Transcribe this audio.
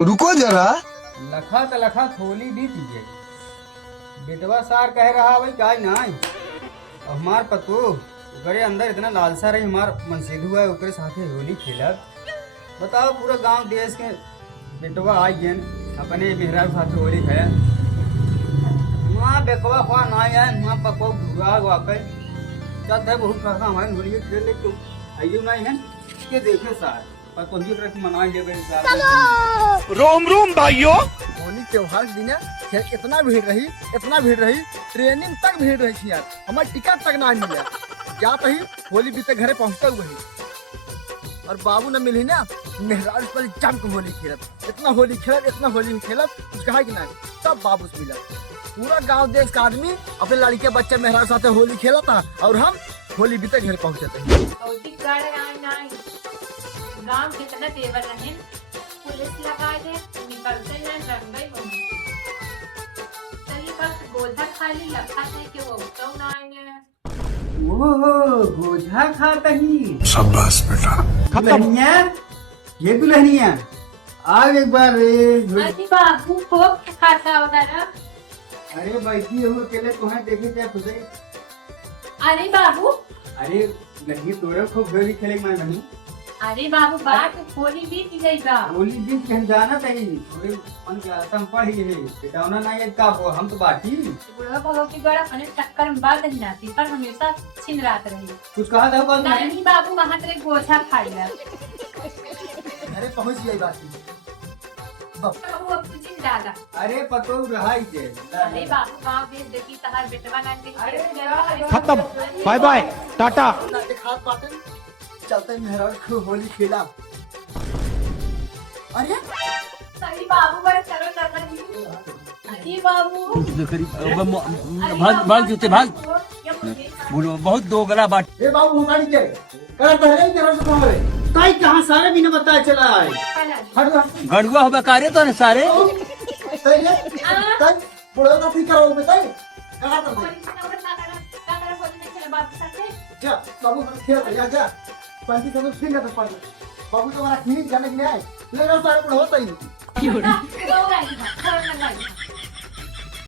रुको जरा। लखा त लखा होली बीत गई। बेटवा सार कह रहा भाई काय नहीं। और हमार पतो ओकरे अंदर इतना लालसा रही, हमार मनसेधु है ओकरे साथे होली खेलब। बताओ पूरा गांव देश के बेटवा आई गेन अपने मेहरारू साथे होली खेले। माँ बेकवा हुआ ना है, माँ पको घुरा वाकई चल है बहुत कहता हमारे होली खेल ले तो आइयो नहीं है के देखे सार पर तो ही तरह मनाई ले गए सार। रोम रोम भाइयों। होली त्योहार के दिन खेल इतना भीड़ रही, ट्रेनिंग तक भीड़ रही थी यार। हमारे टिकट तक ना मिला, क्या कही होली बीते घरे पहुंचते हुए ही और बाबू न मिली ना, मेहराज पर जम के होली खेलत, इतना होली खेलत कुछ कहा कि नहीं। तब बाबू से मिला, पूरा गांव देश का आदमी अपने लड़के बच्चे मेहराज साथ होली खेला था और हम होली बीते घर पहुंचे थे। गांव कितना तेवर रहे, पुलिस लगा दे निकलते ना रंगई बनी चली बस गोधा खाली लखा थे कि वो तो ना आएंगे। ओ गोझा खाता ही शाबाश बेटा। लहनिया ये दुल्हनिया आज एक बार अरे बाबू खूब खाता उधर। अरे बैठी हो अकेले तुम्हें देखे क्या खुद। अरे बाबू, अरे नहीं तोरे खूब होली खेले मैं नहीं। अरे बाबू बात होली बीत गई बा। होली दिन कहीं जाना चाहिए थोड़े मन का संपड़ ही है बेटावना नहीं है का हम तो बाकी बुढ़ा को की बड़ा अपने टक्कर में बात नहीं आती पर हमेशा छिन रात रही। कुछ कहा था बात नहीं। नहीं बाबू वहां तेरे गोछा खा लिया। अरे पहुंच गई बात बाबू अब तुझे डाला। अरे पतो रहा ही थे। अरे बाबू गांव देश देखी तहार बेटवा ना देख। खत्म, बाय बाय, टाटा। खाद पाते चलते मेहराज को होली खेला। अरे सही बाबू बड़े चलो कर। अरे बाबू भाग जूते भाग बोलो बहुत दो गला बाट। ए बाबू गाड़ी के करा पहले तेरा से कहां रे काई कहां सारे भी न पता चला है। हट गड़ुआ हो बकारे तो न सारे तेरे तक बुढ़ा का फिकर हो बताई कहां तो जा बाबू खेल जा पंती तो फिर ना पड़ बाबू तो हमारा खींच जाने के लिए आए ले लो सारे बुढ़ा होता ही नहीं।